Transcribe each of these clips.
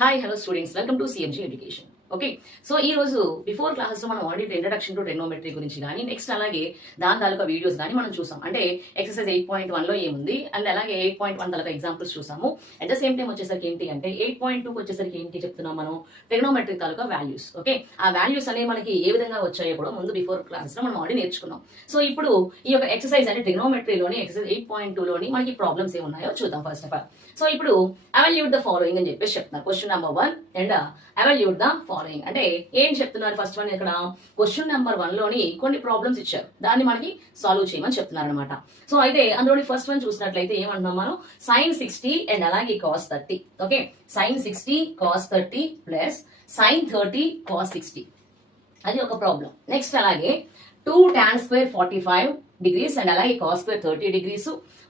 Hi hello students, welcome to CMG education. Okay, so ఈ రోజు before classes లో మనం ఆల్రెడీ ఇంట్రడక్షన్ టు ట్రిగ్నోమెట్రీ గురించి కానీ నెక్స్ట్ అలాగే దాని తాలూకా వీడియోస్ కానీ మనం చూసాం. అంటే ఎక్సర్సైజ్ 8.1 లో ఏముంది అండ్ అలాగే 8.1 తాలూకా ఎగ్జాంపుల్స్ చూసాము. అట్ ద సేమ్ టైం వచ్చేసరికి ఏంటి అంటే 8.2 వచ్చేసరికి ఏంటి చెప్తున్నాం మనం, ట్రిగ్నోమెట్రీ తాలూకా వాల్యూస్. ఓకే, ఆ వాల్యూస్ అనేవి మనకి ఏ విధంగా వచ్చాయో కూడా ముందు బిఫోర్ క్లాసెస్ లో మనం ఆల్రెడీ నేర్చుకున్నాం. సో ఇప్పుడు ఈ యొక్క ఎక్సర్సైజ్ అంటే ట్రిగ్నోమెట్రీలోని ఎక్సర్సైజ్ 8.2లోని మనకి ప్రాబ్లమ్స్ ఏమున్నాయో చూద్దాం. ఫస్ట్ ఆఫ్ ఆల్, సో ఇప్పుడు ఎవాల్యూట్ ద ఫాలోయింగ్ అని చెప్పేసి చెప్తున్నారు. Question number 1 and evaluate the following అంటే ఏం చెప్తున్నారు. ఫస్ట్ వన్ ఇక్కడ క్వశ్చన్ నెంబర్ 1 లోని కొన్ని ప్రాబ్లమ్స్ ఇచ్చారు, దాన్ని మనకి సాల్వ్ చేయమని చెప్తున్నారు అనమాట. సో అయితే అందులోని ఫస్ట్ వన్ చూసినట్లయితే ఏమంటున్నాం మనం, sin 60 అండ్ అలాగే cos 30. Okay, sin 60 cos 30 plus sin 30 cos 60 అది ఒక ప్రాబ్లం. నెక్స్ట్ అలాగే 2 tan square 45 degrees అండ్ అలాగే cos square 30 degrees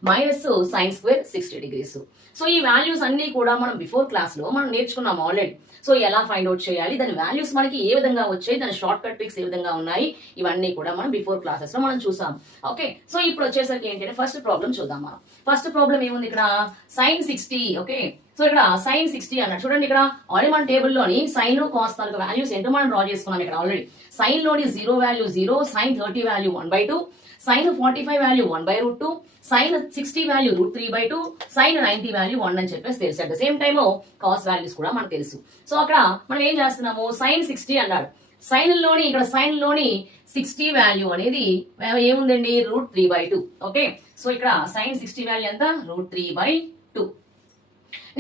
minus sin square 60 degrees. So ఈ వాల్యూస్ అన్ని కూడా మనం బిఫోర్ క్లాస్ లో మనం నేర్చుకున్నాం ఆల్రెడీ. సో ఎలా ఫైండ్ అవుట్ చేయాలి, దాని వాల్యూస్ మనకి ఏ విధంగా వచ్చాయి, దాని షార్ట్ కట్ ట్రిక్స్ ఏ విధంగా ఉన్నాయి, ఇవన్నీ కూడా మనం బిఫోర్ క్లాసెస్ లో మనం చూసాం. ఓకే, సో ఇప్పుడు వచ్చేసరికి ఏంటంటే ఫస్ట్ ప్రాబ్లం చూద్దాం మనం. ఫస్ట్ ప్రాబ్లం ఏముంది ఇక్కడ, sin 60. ఓకే, సో ఇక్కడ sin 60 అన్నాడు. చూడండి ఇక్కడ ఆల్రెడీ మన టేబుల్లోని సైన్ కాస్ తాలూకా వాల్యూస్ ఏంటో మనం డ్రా చేసుకున్నాం. ఇక్కడ ఆల్రెడీ సైన్ లోని 0 value 0, sin 30 value 1/2, sin 45 value 1/√2, sin 60 value √3/2, sin 90 value 1 అని చెప్పేసి తెలుసు. At the same time cos values కూడా మనకు తెలుసు. సో అక్కడ మనం ఏం చేస్తున్నాము, sin 60 అన్నాడు. సైన్ లోని 60 వాల్యూ అనేది ఏముందండి, √3/2. ఓకే, సో ఇక్కడ sin 60 వాల్యూ ఎంత, √3/2.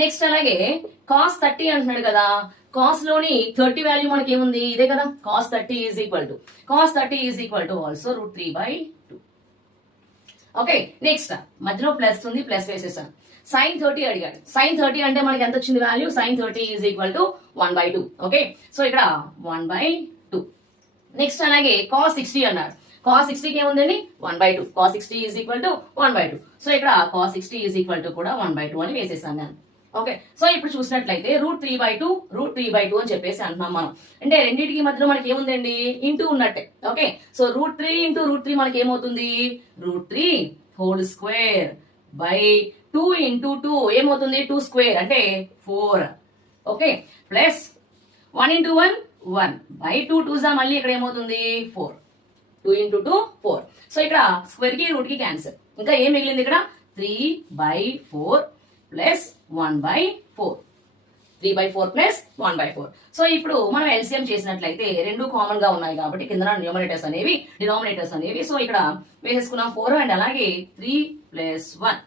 నెక్స్ట్ అలాగే cos 30 అంటున్నాడు కదా, కాస్ లోని 30 వాల్యూ మనకి ఏముంది, ఇదే కదా, cos 30 is equal to also √3/2. Okay, next మధ్యలో ప్లస్ ఉంది, ప్లస్ వేసేసాను. sin 30 అడిగాడు. sin 30 అంటే మనకి ఎంత వచ్చింది value, sin 30 is equal to 1/2. Okay, so ఇక్కడ 1/2. నెక్స్ట్ అలాగే cos 60 అన్నాడు. cos 60కి ఏముందండి, 1/2. cos 60 is equal to 1/2. So ఇక్కడ cos 60 ఈజ్ ఈక్వల్ టు కూడా 1/2 అని వేసేసాను నేను. ఓకే, సో ఇప్పుడు చూసినట్లయితే √3/2 అని చెప్పేసి అంటున్నాం మనం. అంటే రెండింటికి మధ్యలో మనకి ఏముందండి, ఇంటూ ఉన్నట్టే. ఓకే, సో √3 ఇంటూ √3 మనకి ఏమవుతుంది, √3 హోల్ స్క్వేర్ బై 2 ఇంటూ 2 ఏమవుతుంది, 2 స్క్వేర్ అంటే 4. ఓకే, ప్లస్ 1 ఇంటూ 1 1 బై 2 2 మళ్ళీ ఇక్కడ ఏమవుతుంది 4. 2 ఇంటూ 2 4. సో ఇక్కడ స్క్వేర్ కి రూట్ కి క్యాన్సల్. ఇంకా ఏం మిగిలింది ఇక్కడ, 3/4 ప్లస్ 1/4. 3/4 ప్లస్ 1/4. సో ఇప్పుడు మనం ఎల్సిఎం చేసినట్లయితే రెండు కామన్ గా ఉన్నాయి కాబట్టి కింద డినామినేటర్స్ అనేవి సో ఇక్కడ వేసేసుకున్నాం 4 అండ్ అలాగే 3 ప్లస్ 1.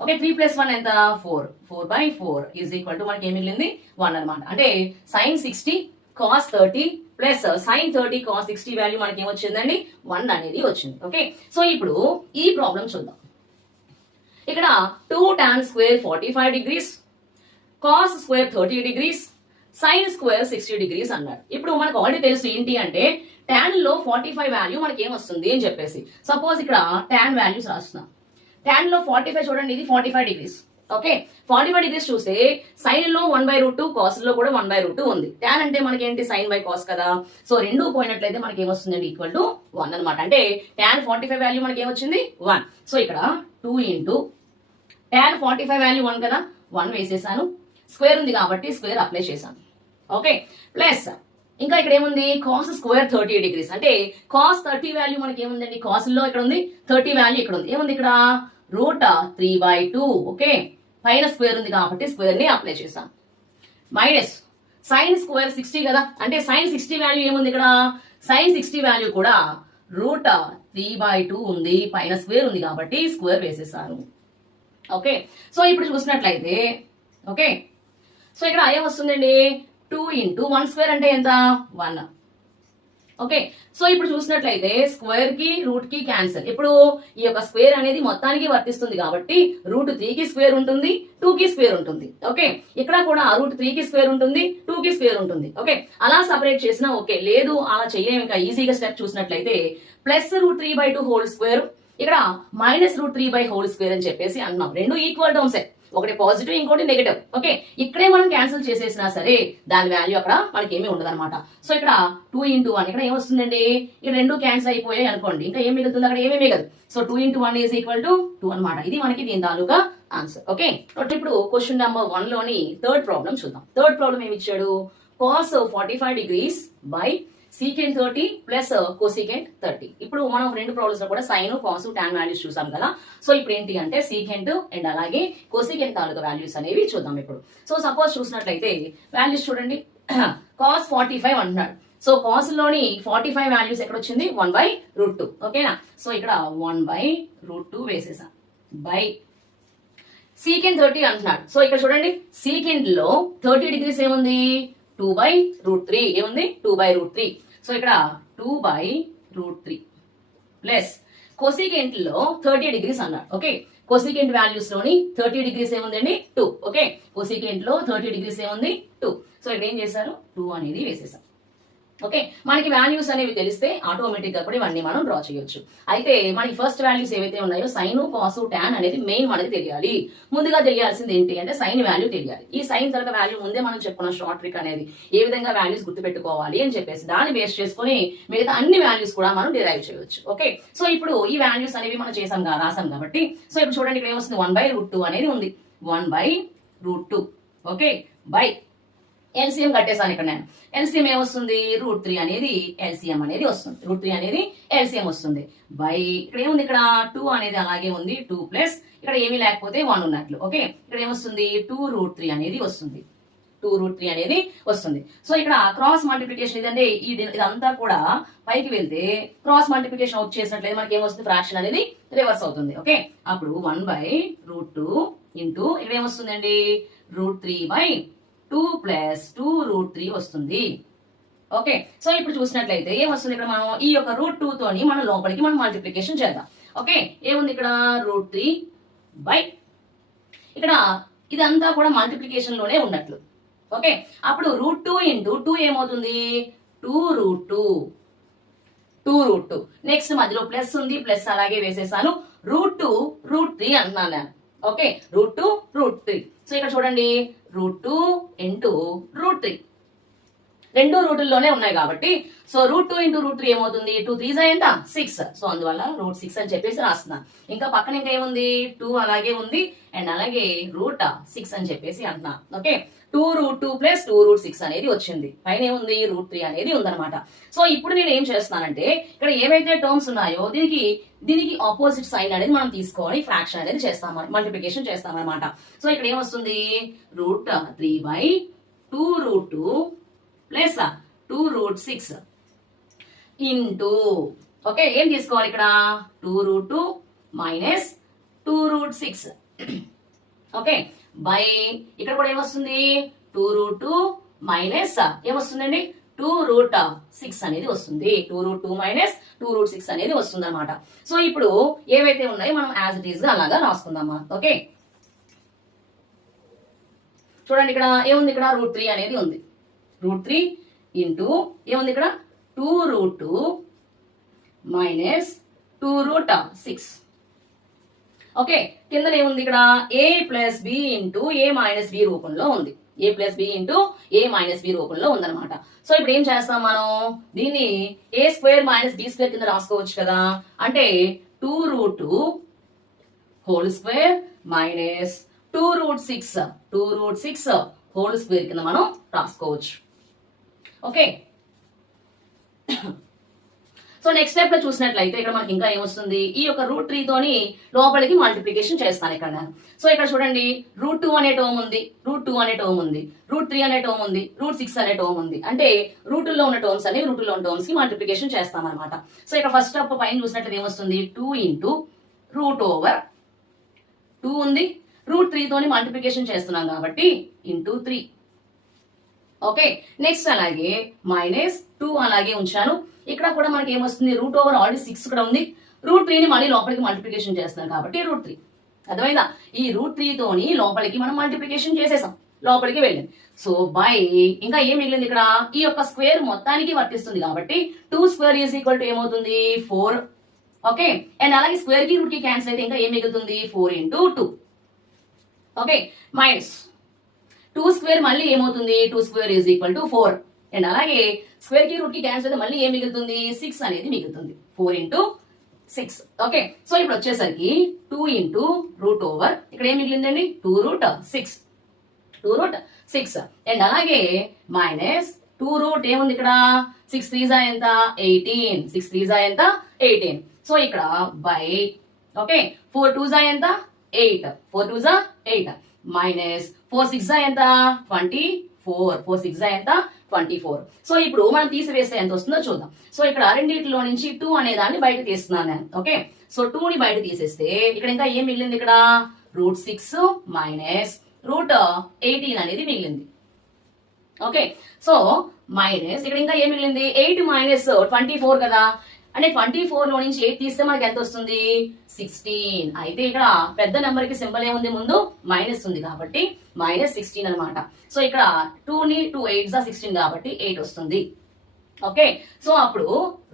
ఓకే, 3 ప్లస్ 1 ఎంత, 4. 4/4 ఈజ్ ఈక్వల్ టు మనకి ఏం మిగిలింది 1 అనమాట. అంటే sin 60 cos 30 plus sin 30 cos 60 value మనకి ఏమొచ్చిందండి, 1 అనేది వచ్చింది. ఓకే, సో ఇప్పుడు ఈ ప్రాబ్లం చూద్దాం. ఇక్కడ 2 tan square 45 degrees, cos square 30 degrees, sin square 60 degrees అన్నాడు. ఇప్పుడు మనకు ఆల్రెడీ తెలుసు ఏంటి అంటే tan లో 45 వాల్యూ మనకి ఏమొస్తుంది అని చెప్పేసి. సపోజ్ ఇక్కడ tan వాల్యూస్ రాస్తున్నాం. tan లో 45 చూడండి, ఇది 45 degrees. ఓకే, 45 degrees చూస్తే sin లో 1/√2, cos లో కూడా 1/√2 ఉంది. tan అంటే మనకి ఏంటి, sin బై cos కదా. సో రెండు పోయినట్లయితే మనకి ఏమొస్తుందండి, ఈక్వల్ టు 1 అనమాట. అంటే tan 45 వాల్యూ మనకి ఏమొచ్చింది 1. సో ఇక్కడ 2 ఇంటూ tan 45 వాల్యూ 1 కదా, 1 వేసేసాను. స్క్వేర్ ఉంది కాబట్టి స్క్వేర్ అప్లై చేశాను. ఓకే, ప్లస్ ఇంకా ఇక్కడ ఏముంది, కాస్ స్క్వేర్ 30 degrees అంటే కాస్ 30 వాల్యూ మనకి ఏముందండి, కాస్ లో ఇక్కడ ఉంది, 30 వాల్యూ ఇక్కడ ఉంది. ఏముంది ఇక్కడ, √3/2. ఓకే, పైన స్క్వేర్ ఉంది కాబట్టి స్క్వేర్ ని అప్లై చేశాను. మైనస్ sin స్క్వేర్ 60 కదా, అంటే sin 60 వాల్యూ ఏముంది ఇక్కడ, sin 60 వాల్యూ కూడా √3/2 ఉంది, పైన స్క్వేర్ ఉంది కాబట్టి స్క్వేర్ వేసేసాను. ఓకే, సో ఇప్పుడు చూసినట్లయితే ఓకే, సో ఇక్కడ ఏమొస్తుందండి, 2 ఇంటూ 1 స్క్వేర్ అంటే ఎంత, 1. ఓకే, సో ఇప్పుడు చూసినట్లయితే స్క్వేర్ కి రూట్ కి క్యాన్సల్. ఇప్పుడు ఈ యొక్క స్క్వేర్ అనేది మొత్తానికి వర్తిస్తుంది కాబట్టి √3 కి స్క్వేర్ ఉంటుంది, 2 కి స్క్వేర్ ఉంటుంది. ఓకే, ఇక్కడ కూడా √3 కి స్క్వేర్ ఉంటుంది, 2 కి స్క్వేర్ ఉంటుంది. ఓకే, అలా సపరేట్ చేసినా ఓకే, లేదు అలా చేయలేము. ఇంకా ఈజీగా స్టెప్ చూసినట్లయితే ప్లస్ √3/2 హోల్ స్క్వేర్, ఇక్కడ మైనస్ √3/హోల్ స్క్వేర్ అని చెప్పేసి అంటున్నాం. రెండు ఈక్వల్ టర్మ్సే. ఒకటి పాజిటివ్ ఇంకోటి నెగటివ్. ఓకే, ఇక్కడే మనం క్యాన్సిల్ చేసేసినా సరే దాని వాల్యూ అక్కడ మనకి ఏమీ ఉండదు అనమాట. సో ఇక్కడ 2 into 1 ఇక్కడ ఏమొస్తుందండి, ఈ రెండు క్యాన్సిల్ అయిపోయాయి అనుకోండి, ఇంకా ఏం మిగులుతుంది, అక్కడ ఏమీ మిగలదు. So 2 into 1 is equal to 2 అనమాట. ఇది మనకి దీని తాలూకా ఆన్సర్. ఓకే, ఇప్పుడు క్వశ్చన్ నెంబర్ 1 లోని థర్డ్ ప్రాబ్లం చూద్దాం. థర్డ్ ప్రాబ్లం ఏమి ఇచ్చాడు, cos 45 degrees by secant 30 plus cosecant 30. ఇప్పుడు మనం రెండు ప్రాబ్లమ్స్ లో కూడా సైన్ కాస్ టాన్ వాల్యూస్ చూసాం కదా. సో ఇప్పుడు ఏంటి అంటే సీకెంట్ అండ్ అలాగే కోసికెంట్ తాలూకా వాల్యూస్ అనేవి చూద్దాం ఇప్పుడు. సో సపోజ్ చూసినట్లయితే వాల్యూస్ చూడండి, cos 45 అంటున్నాడు. సో కాస్ లోని 45 వాల్యూస్ ఎక్కడ వచ్చింది, 1/√2. ఓకేనా, సో ఇక్కడ 1/√2 వేసేసాం బై సీకెంట్ 30 అంటున్నాడు. సో ఇక్కడ చూడండి సీకెంట్ లో 30 డిగ్రీస్ ఏముంది, 2/√3 ఏముంది, 2/√3. సో ఇక్కడ 2/√3 ప్లస్ కోసికెంట్ లో 30 డిగ్రీస్ అన్నాడు. ఓకే, కోసికెంట్ వాల్యూస్ లోని 30 డిగ్రీస్ ఏముందండి, 2. ఓకే, కోసికెంట్ లో 30 డిగ్రీస్ ఏముంది, 2. సో ఇక్కడ ఏం చేశారు, 2 అనేది వేసేసాం. ఓకే, మనకి వాల్యూస్ అనేవి తెలిస్తే ఆటోమేటిక్ గా కూడా ఇవన్నీ మనం డ్రా చేయొచ్చు. అయితే మనకి ఫస్ట్ వాల్యూస్ ఏవైతే ఉన్నాయో సైన్ కాసు టాన్ అనేది మెయిన్ మనకి తెలియాలి. ముందుగా తెలియాల్సింది ఏంటి అంటే సైన్ వాల్యూ తెలియాలి. ఈ సైన్ తరగ వాల్యూ ముందే మనం చెప్పుకున్న షార్ట్ ట్రిక్ అనేది ఏ విధంగా వాల్యూస్ గుర్తుపెట్టుకోవాలి అని చెప్పేసి దాన్ని బేస్ చేసుకుని మిగతా అన్ని వాల్యూస్ కూడా మనం డిరైవ్ చేయొచ్చు. ఓకే, సో ఇప్పుడు ఈ వాల్యూస్ అనేవి మనం రాసాం కాబట్టి సో ఇప్పుడు చూడండి ఇక్కడ ఏమొస్తుంది, 1/√2 అనేది ఉంది, 1/√2. ఓకే, బై ఎల్సిఎం కట్టేసాను ఇక్కడ నేను. ఎల్సిఎం ఏమొస్తుంది, √3 అనేది ఎల్సిఎం అనేది వస్తుంది, √3 అనేది ఎల్సిఎం వస్తుంది బై ఇక్కడ ఏముంది, ఇక్కడ 2 అనేది అలాగే ఉంది, 2 ప్లస్ ఇక్కడ ఏమీ లేకపోతే 1 ఉన్నట్లు. ఓకే, ఇక్కడ ఏమొస్తుంది, 2√3 అనేది వస్తుంది, 2√3 అనేది వస్తుంది. సో ఇక్కడ క్రాస్ మల్టిప్లికేషన్ ఇదంటే ఇదంతా కూడా పైకి వెళ్తే క్రాస్ మల్టిప్లికేషన్ అవుట్ చేసినట్లయితే మనకి ఏమొస్తుంది, ఫ్రాక్షన్ అనేది రివర్స్ అవుతుంది. ఓకే, అప్పుడు 1/√2 ఇంటూ ఇక్కడ ఏమొస్తుందండి, √3/2 ప్లస్ 2√3 వస్తుంది. ఓకే, సో ఇప్పుడు చూసినట్లయితే ఏమొస్తుంది, ఇక్కడ మనం ఈ యొక్క √2 తోని మనం లోపలికి మనం మల్టిప్లికేషన్ చేద్దాం. ఓకే, ఏముంది ఇక్కడ √3 బై ఇక్కడ ఇదంతా కూడా మల్టిప్లికేషన్ లోనే ఉన్నట్లు. ఓకే, అప్పుడు √2 ఇంటూ 2 ఏమవుతుంది, 2√2. నెక్స్ట్ మధ్యలో ప్లస్ ఉంది, ప్లస్ అలాగే వేసేసాను, √2 √3 అంటున్నాను నేను. ఓకే, √2 √3. సో ఇక్కడ చూడండి √2 ఇంటూ √3 రెండు రూటుల్లోనే ఉన్నాయి కాబట్టి సో √2 ఇంటూ √3 ఏమవుతుంది, 2 3 ఎంత 6. సో అందువల్ల √6 అని చెప్పేసి రాస్తున్నాను. ఇంకా పక్కన ఇంకా ఏముంది, 2 అలాగే ఉంది అండ్ అలాగే √6 అని చెప్పేసి అంటున్నాను. ఓకే, 2√2 ప్లస్ 2√6 అనేది వచ్చింది, పైన ఏముంది, √3 అనేది ఉందన్నమాట. సో ఇప్పుడు నేను ఏం చేస్తున్నానంటే ఇక్కడ ఏవైతే టర్మ్స్ ఉన్నాయో దీనికి ఆపోజిట్ సైన్ అనేది మనం తీసుకొని ఫ్రాక్షన్ అనేది చేస్తాం, మల్టిప్లికేషన్ చేస్తాం అనమాట. సో ఇక్కడ ఏమొస్తుంది, √3/2√2 ప్లస్ 2√6 ఇంటూ ఓకే ఏం తీసుకోవాలి ఇక్కడ, 2√2 మైనస్ 2√6. ఓకే, బై ఇక్కడ కూడా ఏమొస్తుంది, 2√2 మైనస్ ఏమొస్తుందండి, 2√6 అనేది వస్తుంది, 2√2 మైనస్ 2√6 అనేది వస్తుంది అనమాట. సో ఇప్పుడు ఏవైతే ఉన్నాయో మనం యాజ్ ఇట్ ఈస్ గా అలాగా రాసుకుందామా. ఓకే, చూడండి ఇక్కడ ఏముంది, ఇక్కడ √3 అనేది ఉంది, √3 ఇంటూ ఏముంది ఇక్కడ 2√2 మైనస్ 2√6. ఓకే, కింద ఏముంది ఇక్కడ a plus B into a minus B రూపంలో ఉంది, a plus B into a minus B రూపంలో ఉందన్నమాట. సో ఇప్పుడు ఏం చేస్తాం మనం, దీన్ని a² మైనస్ b² కింద రాసుకోవచ్చు కదా. అంటే 2√2 whole square minus 2√6 whole square కింద మనం రాసుకోవచ్చు. ఓకే, సో నెక్స్ట్ స్టెప్ లో చూసినట్లయితే ఇక్కడ మనకి ఇంకా ఏమొస్తుంది, ఈ యొక్క √3 తోని లోపలికి మల్టిప్లికేషన్ చేస్తాను ఇక్కడ నేను. సో ఇక్కడ చూడండి √2 అనే టర్మ్ ఉంది, √2 అనే టర్మ్ ఉంది, √3 అనే టర్మ్ ఉంది, √6 అనే టర్మ్ ఉంది. అంటే రూట్లో ఉన్న టర్మ్స్ అనేవి రూట్లో ఉన్న టర్మ్స్ కి మల్టిప్లికేషన్ చేస్తాం అనమాట. సో ఇక్కడ ఫస్ట్ స్టెప్ పైన చూసినట్లయితే ఏమొస్తుంది, 2 ఇంటూ √2 ఉంది, √3 తోని మల్టిప్లికేషన్ చేస్తున్నాం కాబట్టి ఇంటూ 3. ఓకే, నెక్స్ట్ అలాగే మైనస్ 2 అలాగే ఉంచాను. ఇక్కడ కూడా మనకి ఏమొస్తుంది, √ఓవర్ ఆల్రెడీ 6 ఇక్కడ ఉంది, √3ని మళ్ళీ లోపలికి మల్టిప్లికేషన్ చేస్తున్నాం కాబట్టి √3. అర్థమైందా, ఈ √3 తోని లోపలికి మనం మల్టిప్లికేషన్ చేసేసాం, లోపలికి వెళ్ళింది. సో బై ఇంకా ఏం మిగిలింది ఇక్కడ, ఈ యొక్క స్క్వేర్ మొత్తానికి వర్తిస్తుంది కాబట్టి 2² ఏమవుతుంది, 4. ఓకే, అండ్ అలాగే స్క్వేర్ కి రూట్ కి క్యాన్సిల్ అయితే ఇంకా ఏం మిగులుతుంది, 4 ఇంటూ 2. ఓకే మైనస్ 2 స్క్వేర్ మళ్ళీ ఏమవుతుంది 2 square is equal to 4 and అలాగే స్క్వేర్ కి రూట్ కి క్యాన్సిల్ అయితే మళ్ళీ ఏం మిగులుతుంది 6 అనేది మిగులుతుంది 4 ఇంటూ 6 ఓకే సో ఇప్పుడు వచ్చేసరికి 2 ఇంటూ రూట్ ఓవర్ ఇక్కడ ఏం మిగిలిందండి 2 రూట్ 6 అండ్ అలాగే మైనస్ 2 రూట్ ఏముంది ఇక్కడ 6 3 ఎంత 18 6 3 ఎంత 18 సో ఇక్కడ బై ఓకే 4 2 ఎంత 8 4 2 8 మైనస్ 4 6 ఎంత 24 4 6 ఎంత 24 సో ఇప్పుడు మనం తీసివేస్తే ఎంత వస్తుందో చూద్దాం సో ఇక్కడ రెండింటిలో నుంచి 2 అనే దాన్ని బయట తీస్తున్నాను నేను ఓకే సో 2 ని బయట తీసేస్తే ఇక్కడ ఇంకా ఏం మిగిలింది ఇక్కడ రూట్ 6 మైనస్ రూట్ 18 అనేది మిగిలింది ఓకే సో మైనస్ ఇక్కడ ఇంకా ఏం మిగిలింది 8 మైనస్ 24 కదా అంటే 24 లో నుంచి 8 తీస్తే మనకి ఎంత వస్తుంది 16 అయితే ఇక్కడ పెద్ద నెంబర్ కి సింబల్ ఏముంది ముందు మైనస్ ఉంది కాబట్టి మైనస్ 16 అనమాట సో ఇక్కడ 2 ని 2 8 16 కాబట్టి 8 వస్తుంది ఓకే సో అప్పుడు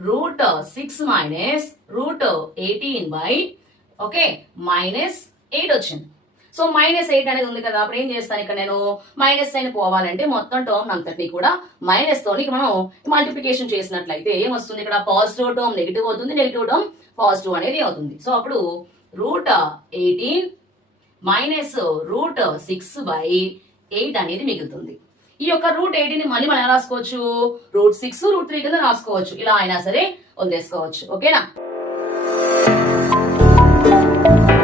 root 6 minus root 18 by okay minus 8 వచ్చింది సో మైనస్ 8 అనేది ఉంది కదా అప్పుడు ఏం చేస్తాను ఇక్కడ నేను మైనస్ సైన్ పోవాలంటే మొత్తం టర్మ్ అంతటిని కూడా మైనస్ తోని మనం మల్టిప్లికేషన్ చేసినట్లయితే ఏమొస్తుంది ఇక్కడ పాజిటివ్ టర్మ్ నెగిటివ్ అవుతుంది నెగిటివ్ టర్మ్ పాజిటివ్ అనేది అవుతుంది సో అప్పుడు రూట్ 18 మైనస్ రూట్ 6 బై 8 అనేది మిగులుతుంది ఈ యొక్క రూట్ 18 ని మళ్ళీ మనం ఎలా రాసుకోవచ్చు రూట్ 6 రూట్ 3 కింద రాసుకోవచ్చు ఇలా అయినా సరే వదిలేసుకోవచ్చు ఓకేనా